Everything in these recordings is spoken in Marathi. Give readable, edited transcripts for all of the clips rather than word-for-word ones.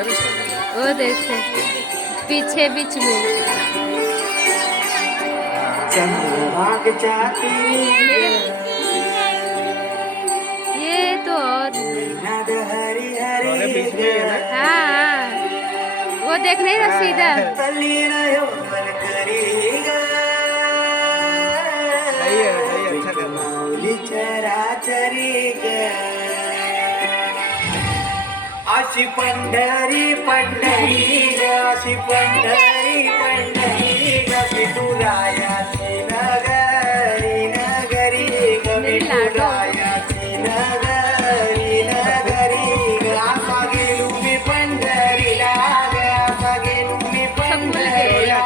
वो देखो पीछे बीच में ये तो और हाँ वो देख नहीं रहा सीधा अशी पंढरी पंढरी अशी पंढरी पंढरी विठुरायाची नगरी नगरी विठुरायाची नगरी नगरी आसा गेलो मी पंढरीला आसा गेलो मी पंढरीला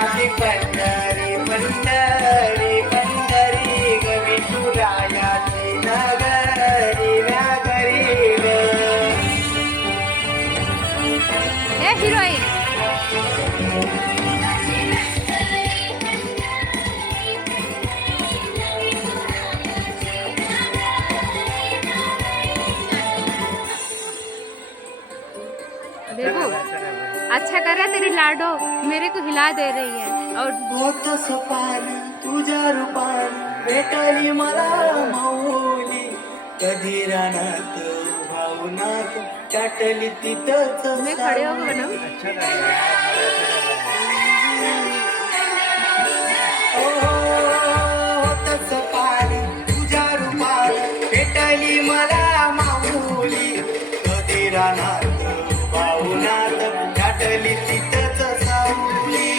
अशी पंढरी पंढरी पंढरी विठुरायाची नगरी नगरी हिरोईन देखो अच्छा कर रहा तेरी लाडो मेरे को हिला दे रही है और होत सपान तुझ्या रूपान भेटली मला माऊली कधी रानात भावनात चाटली तिथंच मैं खड़े हो गए ना होत सपान तुझ्या रूपान भेटली मला माऊली कधी रानात भावनात चाटली तिथंच सावली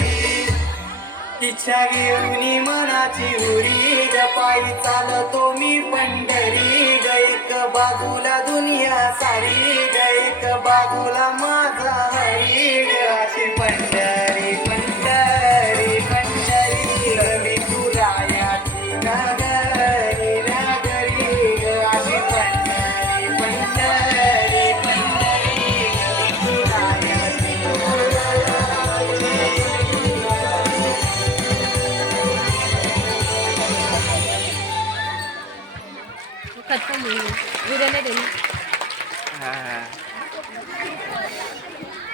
इच्छा घेऊन मनाची उरी ग पायी चालतो मी पंढरी ग एक बाजूला दुनिया सारी ग एक बाजूला माझा हरी ग अशी पंढरी पंढरी पंढरी ग विठुरायाची नगरी नगरी ग अशी पंढरी पंढरी पंढरी ग विठुरायाची खत्म हुई वीडियो में देना